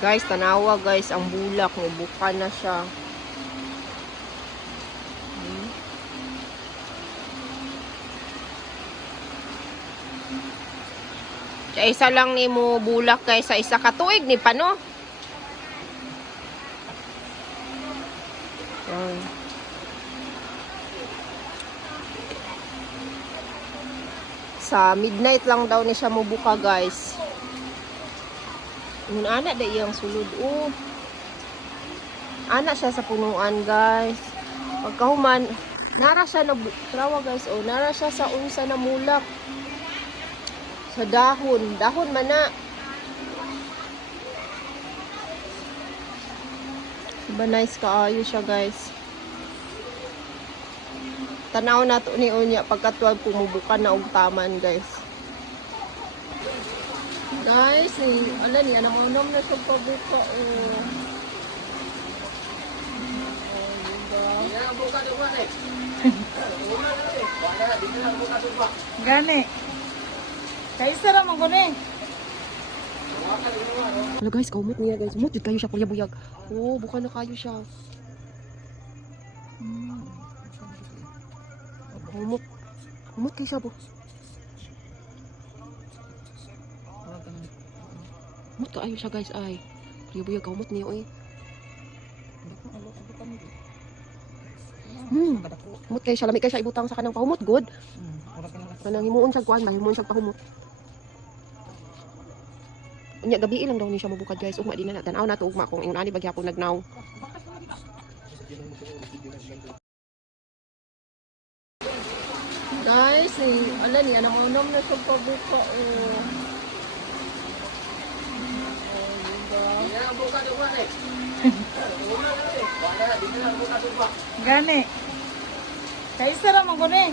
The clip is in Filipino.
Guys, tanawa guys, ang bulak. Buka na siya. Hmm. Sa isa lang ni mo bulak kay sa isa ka tuig ni pano. Ay. Sa midnight lang daw ni siya mubuka guys. Yung anak da iyang sulod. Oh. Anak siya sa punuan guys. Pagkahuman, nara siya na trawa guys. Oh, nara siya sa unsa na mulak. Sa dahon. Dahon man na. Diba nice kaayo siya guys. Tanaw na to ni Unya pagka 12 pumubukan na og taman guys. Guys, eh, ala ni anang unom na siya pabuka oh. Gani. Kay sara man guni. Wala guys, kaumot niya guys. Umot jud kayo siya kuya buyag. Oh, buka na kayo siya. Hmm. Umot. Umot kayo siya po. Umot kaayo siya guys ay. Kuya buyag kaumot niya eh. Hmm. Umot kayo siya. Lamig kayo siya ibutang sa kanang pahumot. Good. Kanang himuon siya kuan ba? Himuon siya pahumot. Unya gabi lang daw ni siya mabukad guys. Ugma di na na. Tanaw na to ugma kung ingon ani bagyapon nagnaw. Guys, eh, ala ni anang unom na siya pabuka oh. Gani. Kay sara man guni.